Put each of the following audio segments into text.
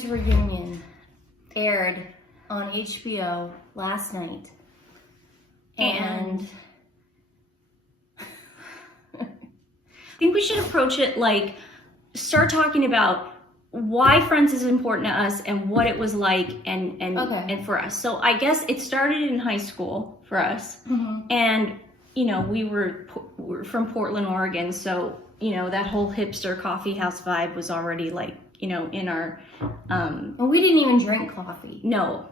Twins reunion aired on HBO last night. And I think we should approach it like, start talking about why Friends is important to us and what it was like and for us. So I guess it started in high school for us. And, you know, we're from Portland, Oregon. So, you know, that whole hipster coffee house vibe was already like, you know, in our... well, we didn't even drink coffee. No.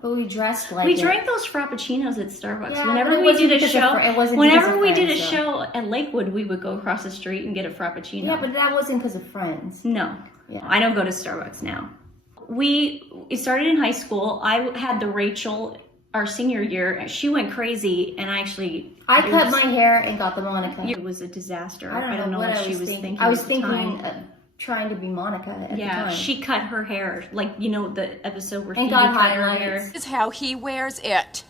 But we dressed like we drank those frappuccinos at Starbucks. Yeah, whenever we did a show, whenever we did a show at Lakewood, we would go across the street and get a frappuccino. Yeah, but that wasn't because of Friends. No. Yeah. I don't go to Starbucks now. It started in high school. I had the Rachel our senior year. She went crazy, and I cut my hair and got the Monica. It was a disaster. I don't know what she was thinking. I was thinking of trying to be Monica at the time. She cut her hair, like, you know, the episode where Phoebe cut her hair. This is how he wears it.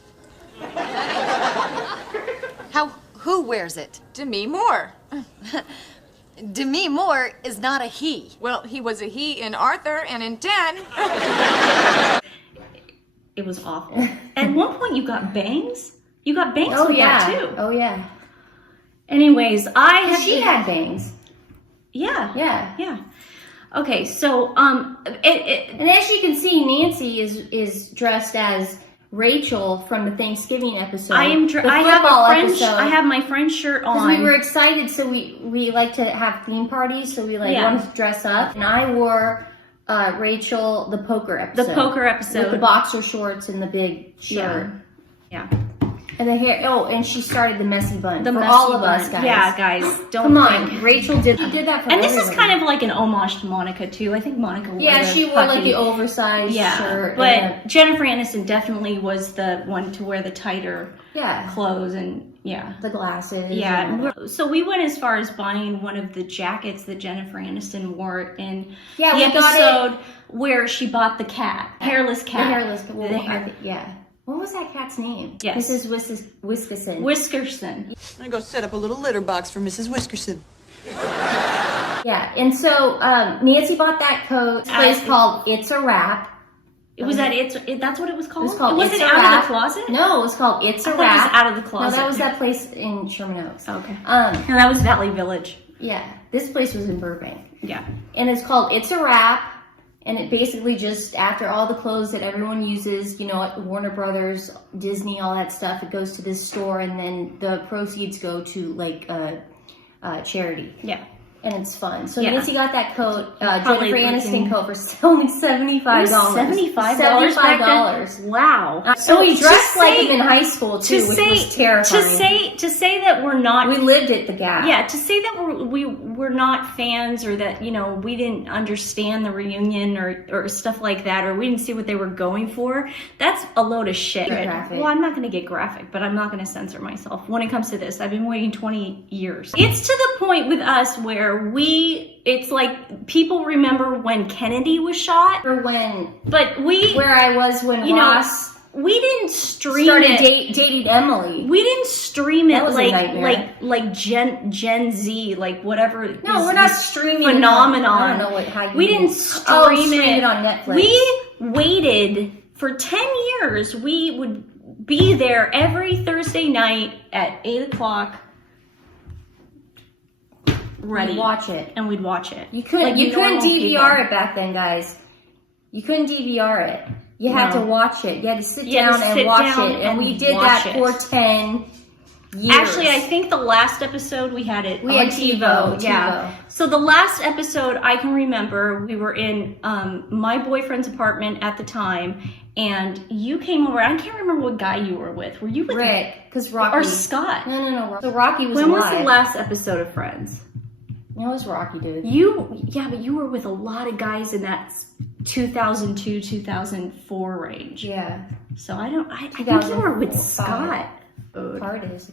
Who wears it? Demi Moore. Demi Moore is not a he. Well, he was a he in Arthur and in 10. It was awful. At one point, you got bangs. You got bangs with that too. Oh yeah. Anyways, she had bangs. Yeah. Okay, so and as you can see, Nancy is dressed as Rachel from the Thanksgiving episode. I have my friend's shirt on. We were excited, so we like to have theme parties, so we wanted to dress up. And I wore Rachel the poker episode. With the boxer shorts and the big shirt. Yeah. And the hair. Oh, and she started the messy bun for all of us, guys. Yeah, guys, come on. Rachel did that for everyone. And this is kind of like an homage to Monica too. I think Monica wore she wore like the oversized shirt. But Jennifer Aniston definitely was the one to wear the tighter clothes and the glasses. Yeah. So we went as far as buying one of the jackets that Jennifer Aniston wore in the episode where she bought the cat, hairless cat. What was that cat's name? Yes. Mrs. Whiskerson. Whiskerson. I'm gonna go set up a little litter box for Mrs. Whiskerson. Yeah, and so Nancy bought that coat. This place called It's a Wrap. That's what it was called? It was called Was It's it a Out Wrap. of the Closet? No, it was called It's a Wrap. It was Out of the Closet. No, that was that place in Sherman Oaks. Okay. And that was Valley Village. Yeah, this place was in Burbank. Yeah. And it's called It's a Wrap. And it basically just, after all the clothes that everyone uses, you know, Warner Brothers, Disney, all that stuff, it goes to this store, and then the proceeds go to, like, charity. Yeah. And it's fun. So Nancy got that coat, Jennifer Aniston coat, for only $75. $75? Wow. So we dressed like him in high school, too, which was terrifying. To say that we're not... We lived at the Gap. Yeah, to say that we're not fans, or that, you know, we didn't understand the reunion or stuff like that, or we didn't see what they were going for, that's a load of shit. Well, I'm not going to get graphic, but I'm not going to censor myself when it comes to this. I've been waiting 20 years. It's to the point with us where it's like people remember when Kennedy was shot, where I was when Ross we didn't stream started dating Emily. We didn't stream it like Gen Z, like whatever. No, we're not streaming phenomenon. I don't know how you. We didn't stream it on Netflix. We waited for 10 years. We would be there every Thursday night at 8 o'clock. Ready. We'd watch it. And we'd watch it. You couldn't DVR it back then, guys. You couldn't DVR it. You had to watch it. You had to sit down and watch it. And we did that for 10 years. Actually, I think the last episode we had it on TiVo. Yeah. So the last episode I can remember, we were in my boyfriend's apartment at the time, and you came over. I can't remember what guy you were with. Were you with Rick? Because Rocky. Or Scott? No. So Rocky was When alive. was the last episode of Friends? It was Rocky, dude. But you were with a lot of guys in that 2002, 2004 range. Yeah. So I think you were with Scott. Parties.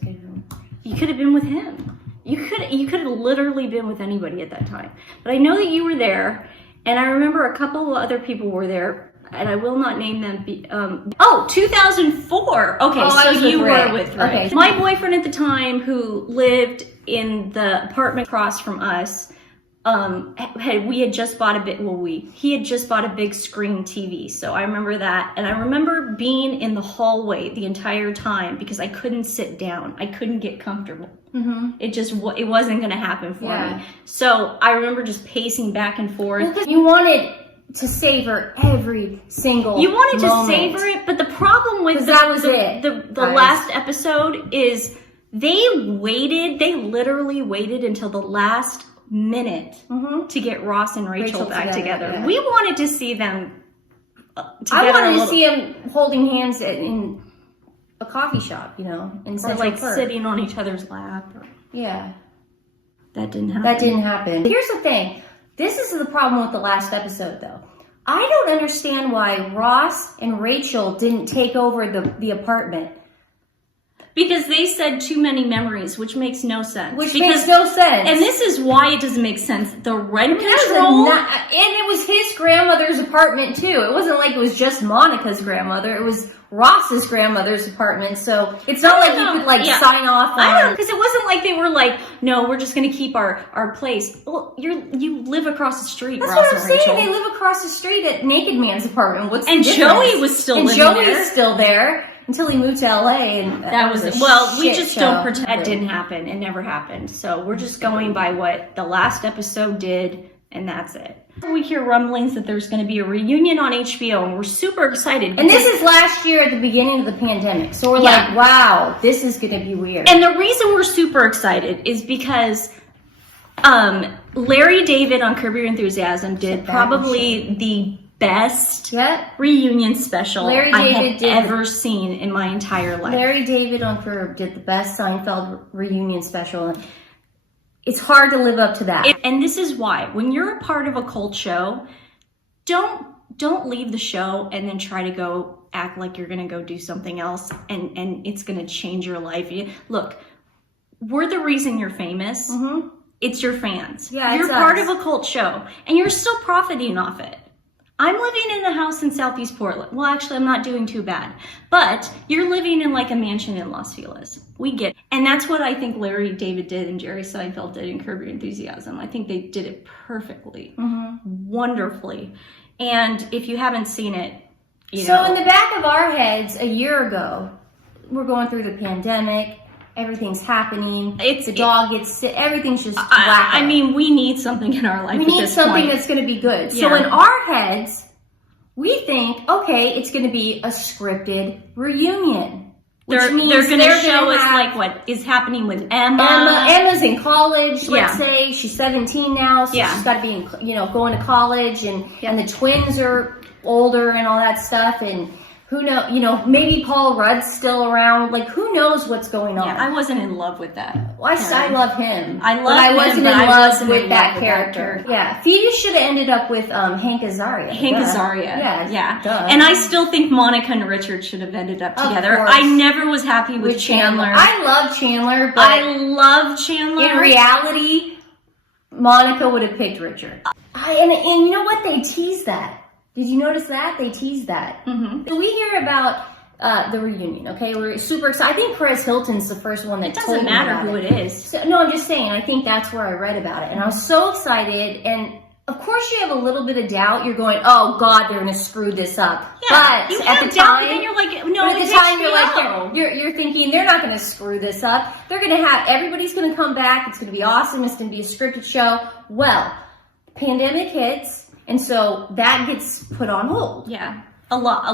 You could have been with him. You could have literally been with anybody at that time. But I know that you were there, and I remember a couple of other people were there, and I will not name them. 2004. Okay, so you were with Rick. Okay. My boyfriend at the time, who lived in the apartment across from us, he had just bought a big screen TV. So I remember that. And I remember being in the hallway the entire time because I couldn't sit down. I couldn't get comfortable. It wasn't going to happen for me. So I remember just pacing back and forth. Well, you wanted to savor every single You wanted moment. to savor it, but the problem with the last episode is they literally waited until the last minute to get Ross and Rachel back together. Yeah. We wanted to see them together. I wanted to see them holding hands in a coffee shop, in Central like Park. sitting on each other's lap. Yeah. That didn't happen. Here's the thing. This is the problem with the last episode, though. I don't understand why Ross and Rachel didn't take over the apartment. Because they said too many memories, which makes no sense. Makes no sense. And this is why it doesn't make sense. The rent control. And it was his grandmother's apartment, too. It wasn't like it was just Monica's grandmother. It was Ross's grandmother's apartment. So it's not like you could, sign off on. Because it wasn't like they were like, no, we're just going to keep our place. Well, you live across the street, That's Ross what I'm and saying. Rachel. They live across the street at Naked Man's apartment. What's the difference? Joey was still living there. And Joey's still there. Until he moved to LA, and that was we just show. don't pretend that didn't happen. It never happened. So we're just going by what the last episode did, and that's it. We hear rumblings that there's going to be a reunion on HBO, and we're super excited. And this is last year at the beginning of the pandemic, so we're like, wow, this is going to be weird. And the reason we're super excited is because Larry David on Curb Your Enthusiasm did probably the best reunion special I have ever seen in my entire life. Larry David on Curb did the best Seinfeld reunion special. It's hard to live up to that. And this is why. When you're a part of a cult show, don't leave the show and then try to go act like you're going to go do something else and it's going to change your life. Look, we're the reason you're famous. It's your fans. You're part of a cult show and you're still profiting off it. I'm living in a house in Southeast Portland. Well, actually, I'm not doing too bad. But you're living in like a mansion in Los Feliz. We get it. And that's what I think Larry David did and Jerry Seinfeld did in Curb Your Enthusiasm. I think they did it perfectly, wonderfully. And if you haven't seen it, So in the back of our heads, a year ago, we're going through the pandemic. Everything's happening. The dog gets sick. Everything's just wacko. I mean, we need something in our life. We need something that's going to be good. So in our heads, we think, okay, it's going to be a scripted reunion. They're going to show us like what is happening with Emma. Emma's in college. Let's say she's 17 now, so she's got to be going to college, and the twins are older and all that stuff, and. Who knows, maybe Paul Rudd's still around. Like, who knows what's going on? Yeah, I wasn't in love with that. Well, I love him. I wasn't in love with that character. Yeah. Phoebe should have ended up with Hank Azaria. Hank Azaria. Yeah. Duh. And I still think Monica and Richard should have ended up together. I never was happy with Chandler. I love Chandler, but I love Chandler. In reality, Monica would have picked Richard. And you know what? They teased that. Did you notice that? They teased that. So we hear about the reunion, okay? We're super excited. I think Perez Hilton's the first one that told me about it. Doesn't matter who it is. So, no, I'm just saying. I think that's where I read about it. And I was so excited. And, of course, you have a little bit of doubt. You're going, oh, God, they're going to screw this up. Yeah, but at the time, but then you're like, no, at the time, you're like, you're thinking they're not going to screw this up. They're going to have, everybody's going to come back. It's going to be awesome. It's going to be a scripted show. Well, pandemic hits. And so that gets put on hold. Yeah. A long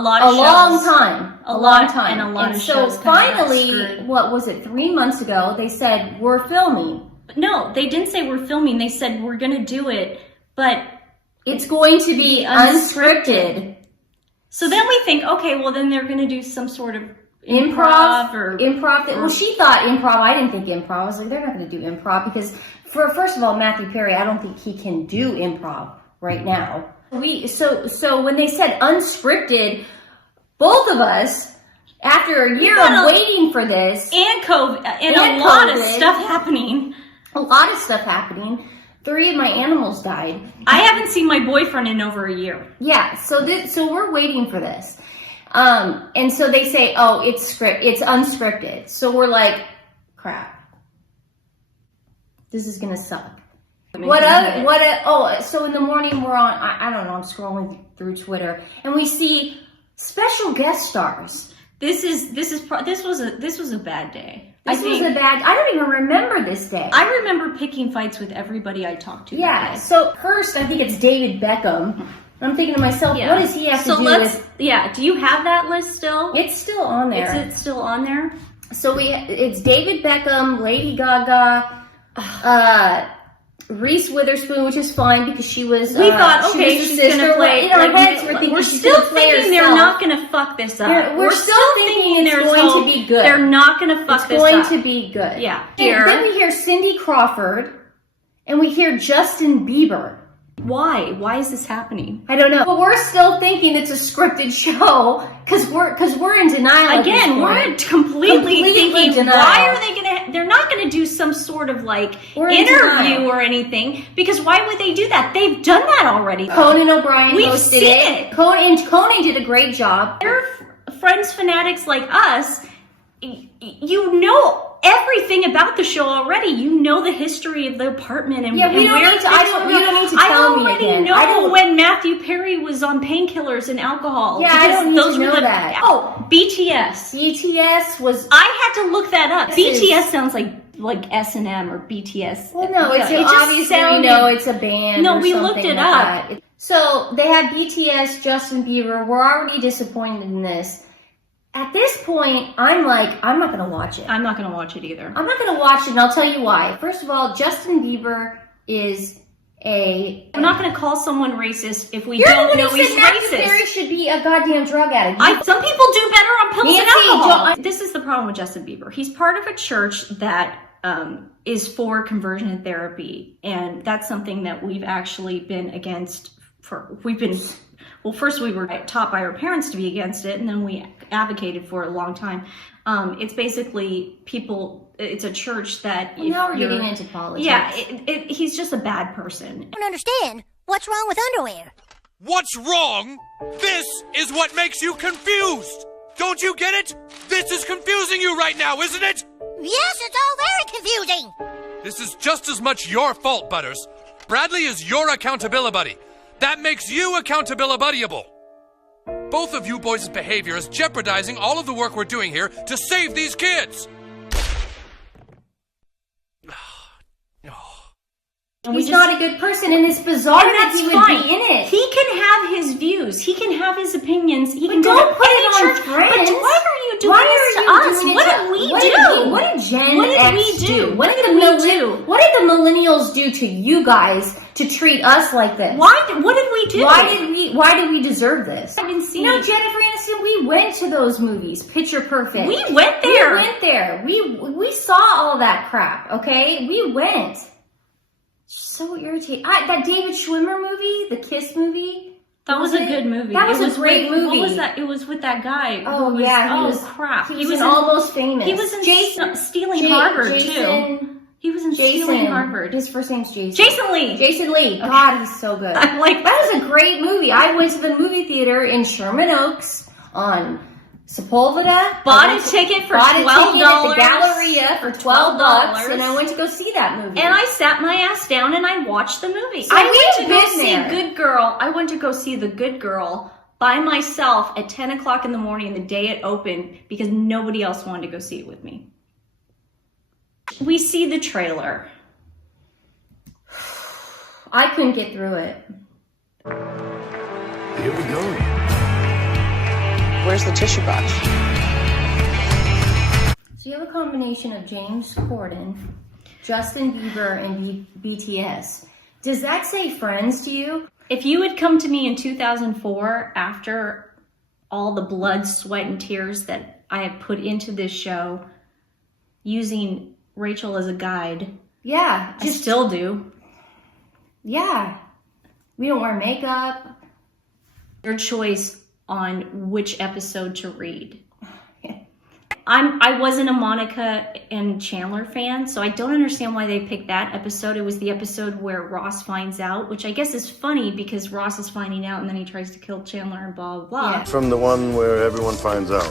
time. And a lot of shows. So finally, what was it, 3 months ago, they said, we're filming. No, they didn't say we're filming. They said we're going to do it, but it's going to be unscripted. So then we think, okay, well then they're going to do some sort of improv. Well, she thought improv. I didn't think improv. I was like, they're not going to do improv because, first of all, Matthew Perry, I don't think he can do improv right now. So when they said unscripted, both of us, after a year of waiting for this, and COVID, and a lot of stuff happening. 3 of my animals died. I haven't seen my boyfriend in over a year. Yeah, so we're waiting for this. And so they say, oh, it's unscripted. So we're like, crap. This is gonna suck. women. So in the morning we're on, I don't know, I'm scrolling through Twitter and we see special guest stars. This was a bad day. I don't even remember this day. I remember picking fights with everybody I talked to. Yeah, so first I think it's David Beckham. I'm thinking to myself, what does he have to do with... Yeah, do you have that list still? It's still on there. Is it still on there? So it's David Beckham, Lady Gaga, Reese Witherspoon, which is fine because she was... We thought, okay, she's going to play... We're still thinking they're not going to fuck this up. We're still thinking it's going to be good. They're not going to fuck this up. It's going to be good. Yeah. Then we hear Cindy Crawford, and we hear Justin Bieber. Why? Why is this happening? I don't know. But we're still thinking it's a scripted show because we're in denial. Again, we're completely thinking, denial. Why are they they're not gonna do some sort of interview or anything, because why would they do that? They've done that already. Conan O'Brien We've hosted seen it. Conan did a great job. They're Friends fanatics like us. You know everything about the show already. You know the history of the apartment and we don't need to. You don't need to tell me again. I already know when Matthew Perry was on painkillers and alcohol. Yeah, I don't need to know that. Oh, BTS. BTS was. I had to look that up. BTS sounds like S&M or BTS. Well, no, it's obviously it's a band. No, or we something looked it like up. That. So they had BTS, Justin Bieber. We're already disappointed in this. At this point, I'm like, I'm not going to watch it. I'm not going to watch it either. I'm not going to watch it, and I'll tell you why. First of all, Justin Bieber is a... We're not going to call someone racist if we don't know he's racist. Matthew Perry should be a goddamn drug addict. Some people do better on pills and alcohol. This is the problem with Justin Bieber. He's part of a church that is for conversion therapy, and that's something that we've actually been against Well, first we were taught by our parents to be against it, and then we advocated for it a long time. It's basically it's a church that... Well, now we're getting into politics. Yeah, he's just a bad person. I don't understand. What's wrong with underwear? What's wrong? This is what makes you confused! Don't you get it? This is confusing you right now, isn't it? Yes, it's all very confusing! This is just as much your fault, Butters. Bradley is your accountability buddy. That makes you accountability-buddyable. Both of you boys' behavior is jeopardizing all of the work we're doing here to save these kids. He's not a good person, and it's bizarre that he would be in it. He can have his views. He can have his opinions. He can don't put it on church. Friends. But why are you doing this to us? What did we do? What did Gen X do? What did the millennials do to you guys to treat us like this? What did we do? Why did we deserve this? I haven't seen. Jennifer Aniston, we went to those movies. Picture Perfect. We went there. We went there. We saw all that crap. Okay, we went. So irritating. That David Schwimmer movie, the Kiss movie. That was a good movie. That was a great movie. What was that? It was with that guy. Oh yeah. Crap. He was almost famous. He was in Stealing Harvard too. He was in Stealing Harvard. His first name's Jason. Jason Lee. Jason Lee. Okay. God, he's so good. I'm like, that was a great movie. I went to the movie theater in Sherman Oaks on Sepulveda. Bought a ticket for $12 at the Galleria for $12, and I went to go see that movie. And I sat my ass down and I watched the movie. So I went to go see Good Girl. I went to go see The Good Girl by myself at 10 o'clock in the morning the day it opened because nobody else wanted to go see it with me. We see the trailer. I couldn't get through it. Here we go. Where's the tissue box? So you have a combination of James Corden, Justin Bieber, and BTS. Does that say Friends to you? If you had come to me in 2004 after all the blood, sweat, and tears that I had put into this show, using Rachel as a guide, yeah, I still do. Yeah, we don't wear makeup. Your choice on which episode to read. I wasn't a Monica and Chandler fan, so I don't understand why they picked that episode. It was the episode where Ross finds out, which I guess is funny because Ross is finding out and then he tries to kill Chandler and blah, blah, blah. Yeah. From the one where everyone finds out.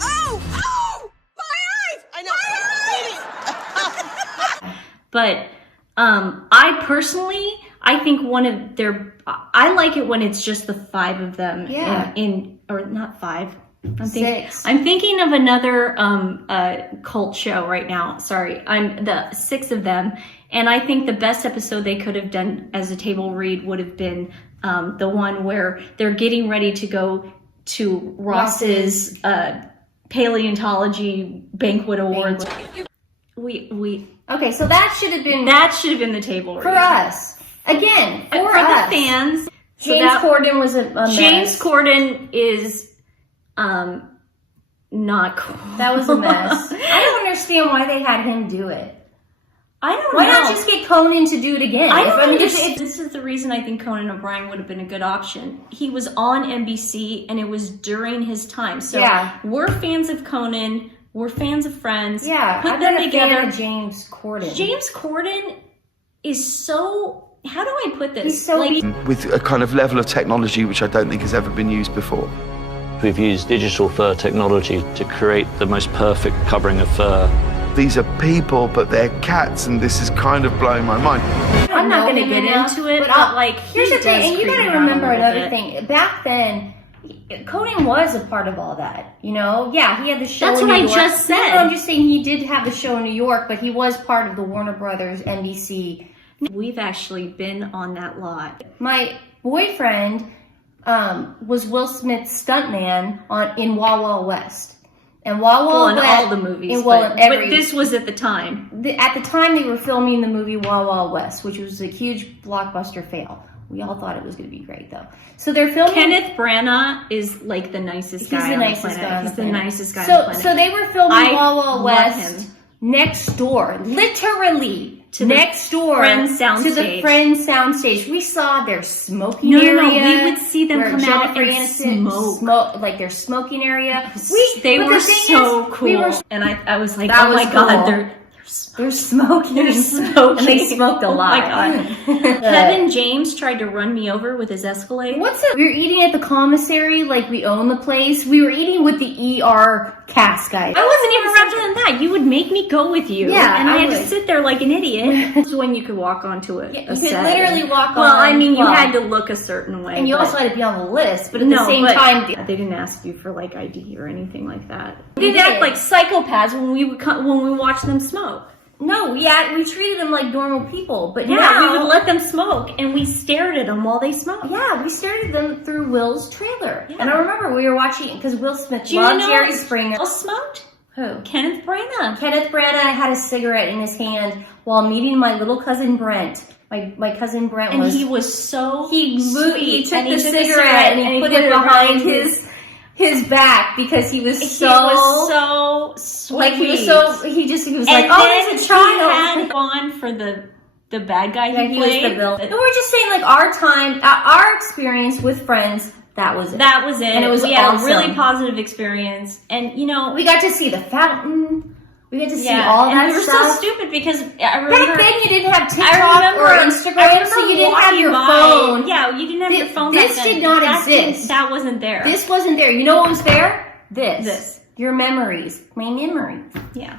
Oh! Oh! My eyes! I know. But I think I like it when it's just the 5 of them or not 5. I'm thinking of another cult show right now. Sorry, I'm the 6 of them, and I think the best episode they could have done as a table read would have been the one where they're getting ready to go to Ross's paleontology banquet awards. Okay, so that should have been the table read for us again for us. The fans. James Corden was a mess. James Corden is not cool. That was a mess. I don't understand why they had him do it. I don't know. Why not just get Conan to do it again? This is the reason I think Conan O'Brien would have been a good option. He was on NBC, and it was during his time. So we're fans of Conan. We're fans of Friends. Yeah, put them together. Fan of James Corden. James Corden is so. How do I put this? He's so with a kind of level of technology which I don't think has ever been used before. We've used digital fur technology to create the most perfect covering of fur. These are people, but they're cats, and this is kind of blowing my mind. I'm not going to get into it, but like, here's the thing, and you got to remember another thing. Back then, Conan was a part of all that, you know? Yeah, he had the show in New York. That's what I just said. No, I'm just saying he did have the show in New York, but he was part of the Warner Brothers, NBC. We've actually been on that lot. My boyfriend was Will Smith's stuntman in Wild Wild West. And Wild Wild West, all the movies, but this was at the time. At the time, they were filming the movie Wild Wild West, which was a huge blockbuster fail. We all thought it was going to be great, though. So they're filming. Kenneth Branagh is like the nicest guy on the planet. He's the nicest guy on the planet. So they were filming Wild Wild West next door, literally. To next door Friends to the Friends soundstage. We saw their smoking area. No, we would see them come out and smoke. Like their smoking area. They were so cool. And I was like, oh my God, they're smoking. They're smoking. And they smoked a lot. Oh my God. Kevin James tried to run me over with his Escalade. We were eating at the commissary like we own the place. We were eating with the ER cast guy. I wasn't even representing that. You would make me go with you. Yeah, and I had to sit there like an idiot. This is when you could walk onto it. Yeah, you could literally walk on. Well, I mean, you had to look a certain way. And you also had to be on the list, but at the same time... They didn't ask you for like ID or anything like that. They didn't act like psychopaths when we watched them smoke. No, we treated them like normal people, but we now... would let them smoke, and we stared at them while they smoked. Yeah, we stared at them through Will's trailer. Yeah. And I remember we were watching, because Will Smith loved Jerry Springer. Will smoked? Who? Kenneth Branagh. Kenneth Branagh had a cigarette in his hand while meeting my little cousin Brent. My cousin Brent was... And he was so He took the cigarette and he put it behind his back because he was so sweet. Like he was like, oh, there's a child. He had gone for the bad guy he played. Was the villain. And we're just saying, like, our experience with Friends, that was it. That was it. And it was we had a really positive experience. And, you know... We got to see the fountain. We got to see all that stuff. And we were so stupid because I remember... Back then you didn't have TikTok or Instagram, so you didn't have your phone. Yeah, you didn't have your phone back then. This did not exist. That wasn't there. This wasn't there. You know what was there? This. Your memories. My memories. Yeah.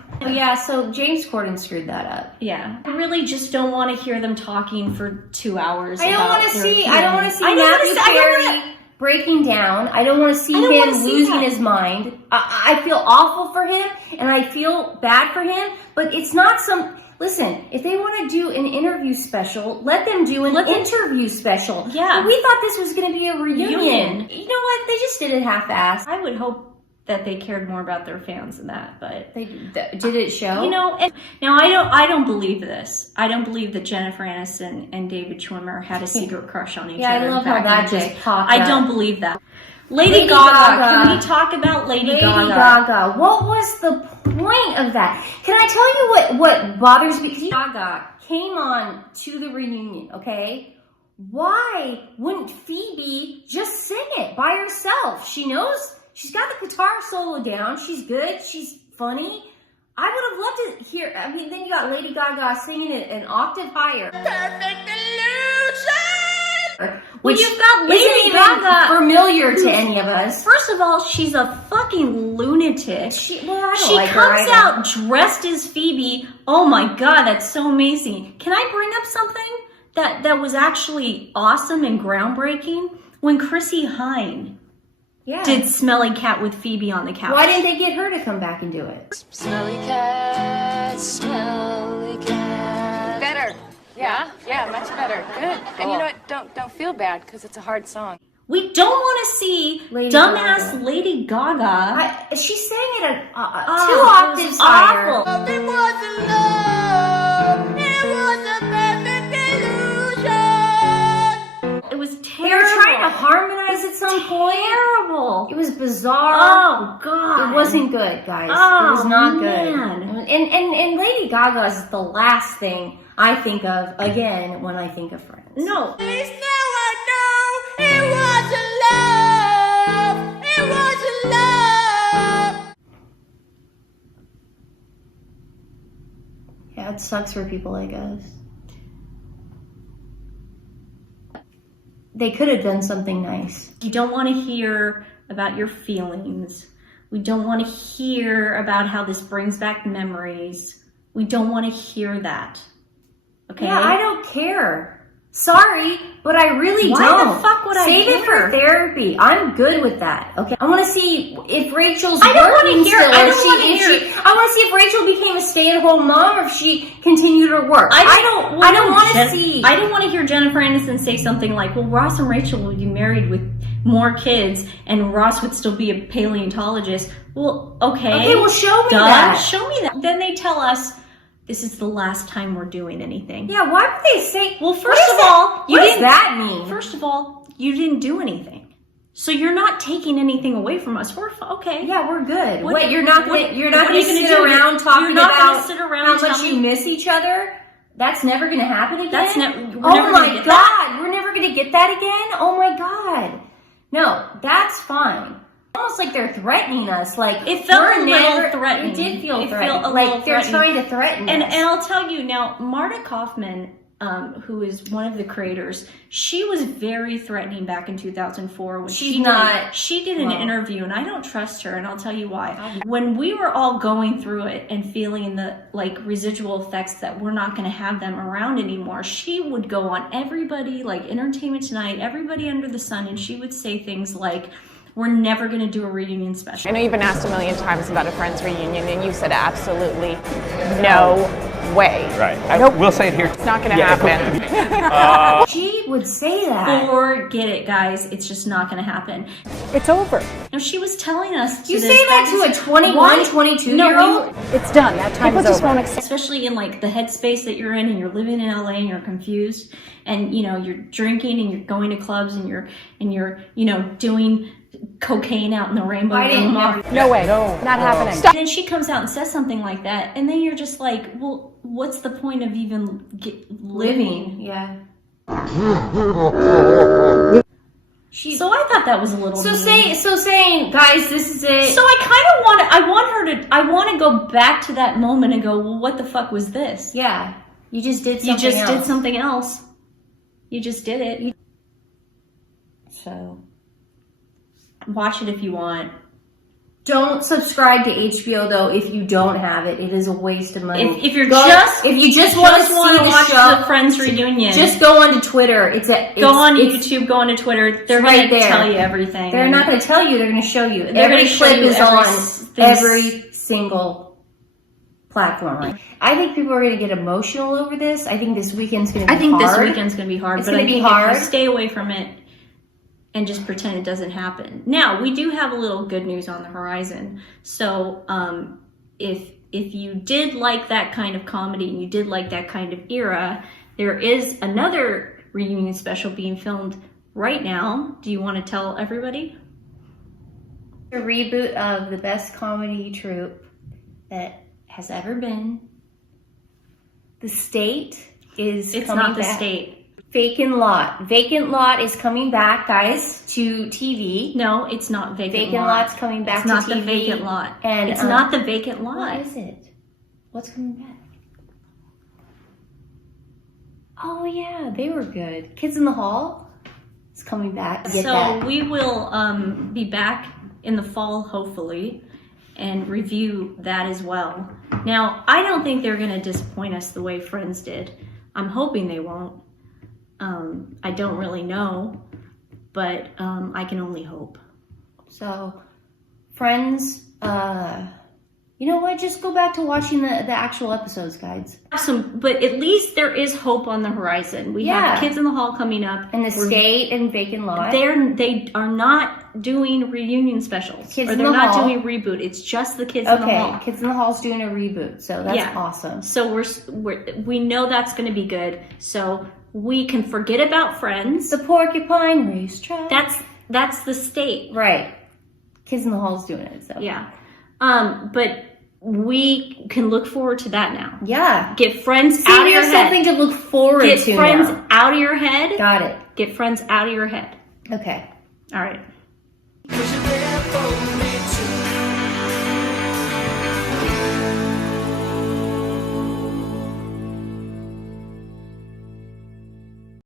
So James Corden screwed that up. Yeah. I really just don't want to hear them talking for 2 hours. I don't want to see Matthew Perry breaking down. I don't want to see him losing his mind. I feel awful for him, and I feel bad for him, but it's not Listen, if they want to do an interview special, let them do an interview special. Yeah. But we thought this was going to be a reunion. You know what? They just did it half-assed. I would hope that they cared more about their fans than that, but did it show? You know, now I don't believe this. I don't believe that Jennifer Aniston and David Schwimmer had a secret crush on each other. Yeah, I love how that just popped up. I don't believe that. Lady Gaga. Can we talk about Lady Gaga? What was the point of that? Can I tell you what bothers me? Gaga came on to the reunion, okay? Why wouldn't Phoebe just sing it by herself? She knows. She's got the guitar solo down. She's good. She's funny. I would have loved to hear. I mean, then you got Lady Gaga singing it an octave higher. Perfect illusion. which you've got Lady isn't even Gaga familiar to any of us. First of all, she's a fucking lunatic. She Comes out dressed as Phoebe. Oh my god, that's so amazing. Can I bring up something that was actually awesome and groundbreaking? When Chrissy Hine did Smelly Cat with Phoebe on the couch. Why didn't they get her to come back and do it? Smelly cat, smelly cat. Better. Yeah, much better. Good. And you know what? Don't feel bad because it's a hard song. We don't want to see dumbass Lady Gaga. She sang it at 2 octaves higher. Awful. It wasn't love. It was a perfect illusion. It was They terrible. were trying to harmonize at some point. Terrible. It was bizarre. Oh god. It wasn't good, guys. Oh, it was not man. good. And Lady Gaga is the last thing I think of again when I think of Friends. No. At least now I know it wasn't love. It wasn't love. Yeah, it sucks for people like us. They could have done something nice. We don't want to hear about your feelings. We don't want to hear about how this brings back memories. We don't want to hear that. Okay? Yeah, I don't care. Sorry, but I really Why don't. the fuck would I Save it care? for therapy. I'm good with that. Okay, I want to see if Rachel's I don't working wanna hear- still. I or don't wanna hear- I want to see if Rachel became a stay-at-home mom or if she continued her work. I don't want to see. I don't want to hear Jennifer Aniston say something like, well, Ross and Rachel would be married with more kids and Ross would still be a paleontologist. Well, okay. Okay, well, show me Duh, that. Show me that. Then they tell us this is the last time we're doing anything. Yeah, why would they say? Well, first of all, what does that mean? First of all, you didn't do anything, so you're not taking anything away from us. We're okay. Yeah, we're good. What- What, you're not what- gonna you're what not are gonna you gonna sit do? around talking You're not gonna about sit around how and much tell you me- miss each other? That's never gonna happen again. That's we're never Oh gonna my get that. god, we're never gonna get that again. Oh my god, no, that's fine. Almost like they're threatening us. Like It felt we're a little never- threatening. It did feel It threatening. felt a Like little they're threatening. trying to threaten And us. I'll tell you now, Marta Kaufman, who is one of the creators, she was very threatening back in 2004 when she did an interview, and I don't trust her, and I'll tell you why. When we were all going through it and feeling the like residual effects that we're not going to have them around anymore, she would go on everybody, like Entertainment Tonight, everybody under the sun, and she would say things like, we're never going to do a reunion special. I know you've been asked a million times about a Friends reunion, and you said absolutely no way. Right. Nope. We'll say it here. It's not going to happen. She would say that. Forget it, guys. It's just not going to happen. It's over. No, she was telling us. You say that to a 21, 22-year-old? It's done. That time is over. Especially in like the headspace that you're in, and you're living in LA, and you're confused, and you know you're drinking, and you're going to clubs, and you're doing cocaine out in the rainbow room. No way. No. Not happening. And then she comes out and says something like that, and then you're just like, well, what's the point of even living? Yeah. So I thought that was a little. Saying, guys, this is it. So I kind of I want to go back to that moment and go, well, what the fuck was this? Yeah, you just did something. You just did something else. You just did it. So watch it if you want. Don't subscribe to HBO though if you don't have it. It is a waste of money. If you just want to watch the Friends reunion, just go onto Twitter. Go on YouTube, go onto Twitter. They're right going to there. tell you everything. They're not going to tell you. They're going to show you. They're Every gonna show clip you is on every single platform. I think people are going to get emotional over this. I think this weekend's going to be hard. This weekend's going to be hard. It's but going I to be think hard. if you stay away from it and just pretend it doesn't happen. Now, we do have a little good news on the horizon. So if you did like that kind of comedy and you did like that kind of era, there is another reunion special being filmed right now. Do you want to tell everybody? A reboot of the best comedy troupe that has ever been. The State is It's coming not The back. State. Vacant Lot. Vacant Lot is coming back, guys, to TV. No, it's not Vacant Lot. Lot's coming back to TV. It's not The Vacant Lot. And it's not The Vacant Lot. What is it? What's coming back? Oh yeah, they were good. Kids in the Hall. is coming back. Get So that. we will be back in the fall, hopefully, and review that as well. Now, I don't think they're going to disappoint us the way Friends did. I'm hoping they won't. I don't really know, but I can only hope. So, Friends, you know what? Just go back to watching the actual episodes, guys. But at least there is hope on the horizon. We have Kids in the Hall coming up. And the State and Vacant Lot. They are not doing reunion specials. Kids or in they're the not Hall. doing reboot. It's just the Kids in the Hall. Okay, Kids in the Hall's doing a reboot, so that's awesome. So we know that's going to be good. So we can forget about Friends. The Porcupine Racetrack. That's the State. Right. Kids in the Hall's doing it, so. Yeah. But we can look forward to that now. Yeah. Get Friends out of your head. something to look forward Get to Friends now. out of your head. Got it. Get Friends out of your head. Okay. All right. Push it,